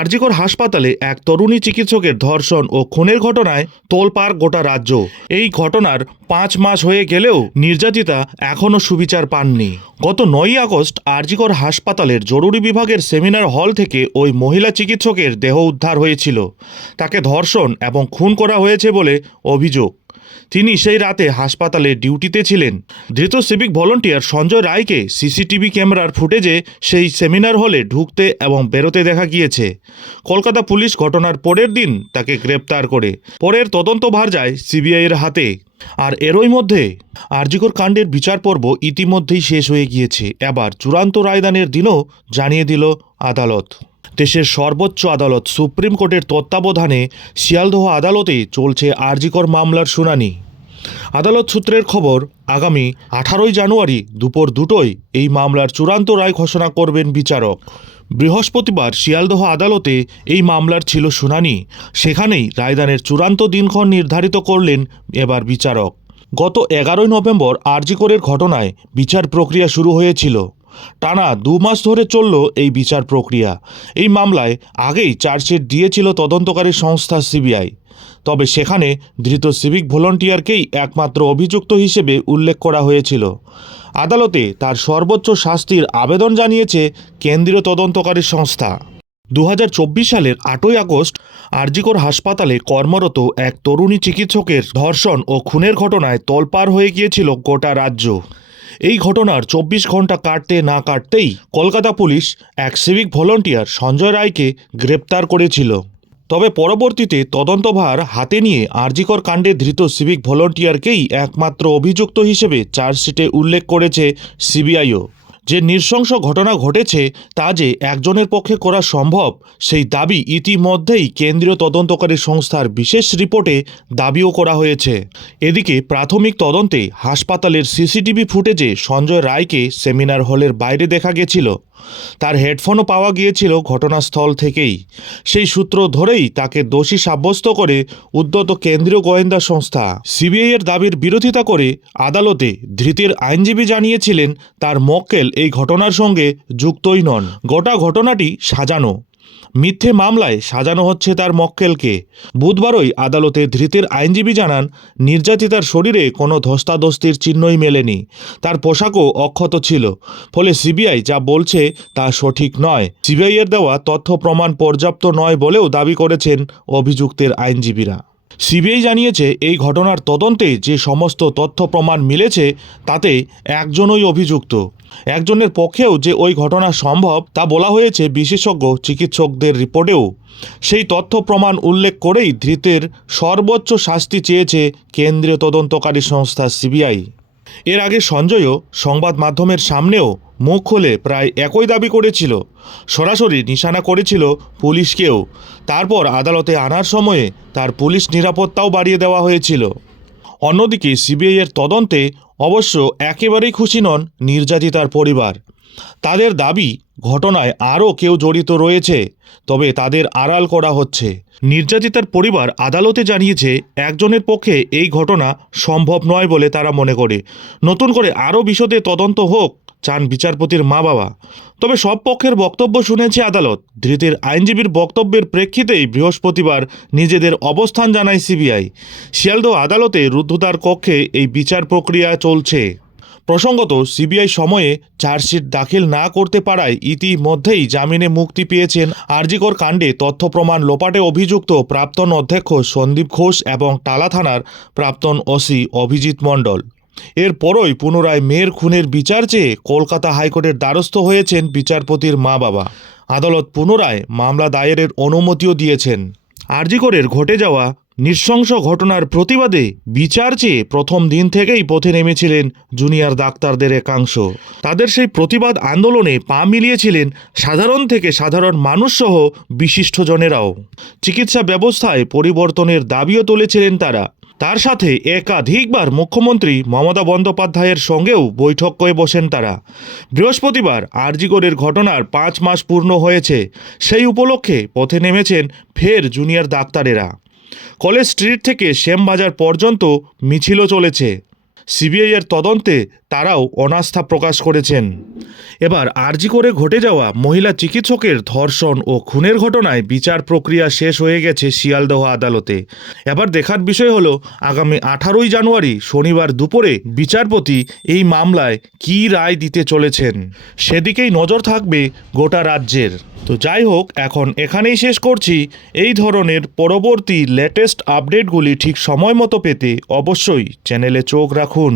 আরজিকর হাসপাতালে এক তরুণী চিকিৎসকের ধর্ষণ ও খুনের ঘটনায় তোলপাড় গোটা রাজ্য। এই ঘটনার পাঁচ মাস হয়ে গেলেও নির্যাতিতা এখনও সুবিচার পাননি। গত নয়ই আগস্ট আরজিকর হাসপাতালের জরুরি বিভাগের সেমিনার হল থেকে ওই মহিলা চিকিৎসকের দেহ উদ্ধার হয়েছিল। তাকে ধর্ষণ এবং খুন করা হয়েছে বলে অভিযোগ। তিনি সেই রাতে হাসপাতালে ডিউটিতে ছিলেন। ধৃত সিভিক ভলন্টিয়ার সঞ্জয় রায়কে সিসিটিভি ক্যামেরার ফুটেজে সেই সেমিনার হলে ঢুকতে এবং বেরোতে দেখা গিয়েছে। কলকাতা পুলিশ ঘটনার পরের দিন তাকে গ্রেপ্তার করে। পরের তদন্তভার যায় সিবিআইয়ের হাতে। আর এরই মধ্যে আরজিকর কাণ্ডের বিচার পর্ব ইতিমধ্যেই শেষ হয়ে গিয়েছে। এবার চূড়ান্ত রায়দানের দিনও জানিয়ে দিল আদালত। দেশের সর্বোচ্চ আদালত সুপ্রিম কোর্টের তত্ত্বাবধানে শিয়ালদহ আদালতে চলছে আরজিকর মামলার শুনানি। আদালত সূত্রের খবর, আগামী আঠারোই জানুয়ারি দুপুর দুটোয় এই মামলার চূড়ান্ত রায় ঘোষণা করবেন বিচারক। বৃহস্পতিবার শিয়ালদহ আদালতে এই মামলার ছিল শুনানি। সেখানেই রায়দানের চূড়ান্ত দিনক্ষণ নির্ধারিত করলেন এবার বিচারক। গত এগারোই নভেম্বর আরজিকরের ঘটনায় বিচার প্রক্রিয়া শুরু হয়েছিল। টানা দু মাস ধরে চলল এই বিচার প্রক্রিয়া। এই মামলায় আগেই চার্জশিট দিয়েছিল তদন্তকারী সংস্থা সিবিআই। তবে সেখানে ধৃত সিভিক ভলান্টিয়ারকেই একমাত্র অভিযুক্ত হিসেবে উল্লেখ করা হয়েছিল। আদালতে তার সর্বোচ্চ শাস্তির আবেদন জানিয়েছে কেন্দ্রীয় তদন্তকারী সংস্থা। দু হাজার চব্বিশ সালের আটই আগস্ট আরজিকর হাসপাতালে কর্মরত এক তরুণী চিকিৎসকের ধর্ষণ ও খুনের ঘটনায় তলপার হয়ে গিয়েছিল গোটা রাজ্য। এই ঘটনার চব্বিশ ঘণ্টা কাটতে না কাটতেই কলকাতা পুলিশ এক সিভিক ভলন্টিয়ার সঞ্জয় রায়কে গ্রেপ্তার করেছিল। তবে পরবর্তীতে তদন্তভার হাতে নিয়ে আরজিকর কাণ্ডে ধৃত সিভিক ভলন্টিয়ারকেই একমাত্র অভিযুক্ত হিসেবে চার্জশিটে উল্লেখ করেছে সিবিআইও যে নৃশংস ঘটনা ঘটেছে তা যে একজনের পক্ষে করা সম্ভব, সেই দাবি ইতিমধ্যেই কেন্দ্রীয় তদন্তকারী সংস্থার বিশেষ রিপোর্টে দাবিও করা হয়েছে। এদিকে প্রাথমিক তদন্তে হাসপাতালের সিসিটিভি ফুটেজে সঞ্জয় রায়কে সেমিনার হলের বাইরে দেখা গেছিল। তার হেডফোনও পাওয়া গিয়েছিল ঘটনাস্থল থেকেই। সেই সূত্র ধরেই তাকে দোষী সাব্যস্ত করে উদ্যত কেন্দ্রীয় গোয়েন্দা সংস্থা। সিবিআই এর দাবির বিরোধিতা করে আদালতে ধৃতের আইনজীবী জানিয়েছিলেন, তার মক্কেল এই ঘটনার সঙ্গে যুক্তই নন। গোটা ঘটনাটি সাজানো। মিথ্যে মামলায় সাজানো হচ্ছে তার মক্কেলকে। বুধবারই আদালতে ধৃতের আইনজীবী জানান, নির্যাতিতার শরীরে কোনো ধস্তাধস্তির চিহ্নই মেলেনি। তার পোশাকও অক্ষত ছিল। ফলে সিবিআই যা বলছে তা সঠিক নয়। সিবিআই এর দেওয়া তথ্য প্রমাণ পর্যাপ্ত নয় বলেও দাবি করেছেন অভিযুক্তের আইনজীবীরা। সিবিআই জানিয়েছে, এই ঘটনার তদন্তে যে সমস্ত তথ্য প্রমাণ মিলেছে, তাতে একজনই অভিযুক্ত। একজনের পক্ষেও যে ওই ঘটনা সম্ভব তা বলা হয়েছে বিশেষজ্ঞ চিকিৎসকদের রিপোর্টেও। সেই তথ্য প্রমাণ উল্লেখ করেই ধৃতের সর্বোচ্চ শাস্তি চেয়েছে কেন্দ্রীয় তদন্তকারী সংস্থা সিবিআই। এর আগে সঞ্জয়ও সংবাদ মাধ্যমের সামনেও মুখ খুলে প্রায় একই দাবি করেছিল। সরাসরি নিশানা করেছিল পুলিশকেও। তারপর আদালতে আনার সময়ে তার পুলিশ নিরাপত্তাও বাড়িয়ে দেওয়া হয়েছিল। অন্যদিকে সিবিআইয়ের তদন্তে অবশ্য একেবারেই খুশি নন নির্যাতিতার পরিবার। তাদের দাবি, ঘটনায় আরও কেউ জড়িত রয়েছে, তবে তাদের আড়াল করা হচ্ছে। নির্যাতিতার পরিবার আদালতে জানিয়েছে, একজনের পক্ষে এই ঘটনা সম্ভব নয় বলে তারা মনে করে। নতুন করে আরও বিশদে তদন্ত হোক। চান বিচারপতির মা বাবা। তবে সব পক্ষের বক্তব্য শুনেছে আদালত। ধৃতের আইনজীবীর বক্তব্যের প্রেক্ষিতেই বৃহস্পতিবার নিজেদের অবস্থান জানায় সিবিআই। শিয়ালদহ আদালতে রুদ্ধদ্বার কক্ষে এই বিচার প্রক্রিয়া চলছে। প্রসঙ্গত, সিবিআই সময়ে চার্জশিট দাখিল না করতে পারায় ইতিমধ্যেই জামিনে মুক্তি পেয়েছেন আরজিকর কাণ্ডে তথ্য প্রমাণ লোপাটে অভিযুক্ত প্রাক্তন অধ্যক্ষ সন্দীপ ঘোষ এবং টালা থানার প্রাক্তন ওসি অভিজিৎ মণ্ডল। এরপরই পুনরায় মেয়ের খুনের বিচার চেয়ে কলকাতা হাইকোর্টের দ্বারস্থ হয়েছেন বিচারপতির মা বাবা। আদালত পুনরায় মামলা দায়েরের অনুমতিও দিয়েছেন। আরজিকরের ঘটে যাওয়া নৃশংস ঘটনার প্রতিবাদে বিচার চেয়ে প্রথম দিন থেকেই পথে নেমেছিলেন জুনিয়র ডাক্তারদের একাংশ। তাদের সেই প্রতিবাদ আন্দোলনে পা মিলিয়েছিলেন সাধারণ থেকে সাধারণ মানুষসহ বিশিষ্টজনেরাও। চিকিৎসা ব্যবস্থায় পরিবর্তনের দাবিও তুলেছিলেন তারা। তার সাথে একাধিকবার মুখ্যমন্ত্রী মমতা বন্দ্যোপাধ্যায়ের সঙ্গেও বৈঠক করে বসেন তারা। বৃহস্পতিবার আরজিগড়ের ঘটনার পাঁচ মাস পূর্ণ হয়েছে। সেই উপলক্ষে পথে নেমেছেন ফের জুনিয়র ডাক্তারেরা। কলেজ স্ট্রিট থেকে শ্যামবাজার পর্যন্ত মিছিলও চলেছে। সিবিআই এর তদন্তে তারাও অনাস্থা প্রকাশ করেছেন। এবার আরজি করে ঘটে যাওয়া মহিলা চিকিৎসকের ধর্ষণ ও খুনের ঘটনায় বিচার প্রক্রিয়া শেষ হয়ে গেছে শিয়ালদহ আদালতে। এবার দেখার বিষয় হলো, আগামী আঠারোই জানুয়ারি শনিবার দুপুরে বিচারপতি এই মামলায় কী রায় দিতে চলেছেন? সেদিকেই নজর থাকবে গোটা রাজ্যের। তো যাই হোক, এখন এখানেই শেষ করছি। এই ধরনের পরবর্তী লেটেস্ট আপডেটগুলি ঠিক সময় মতো পেতে অবশ্যই চ্যানেলে চোখ রাখুন।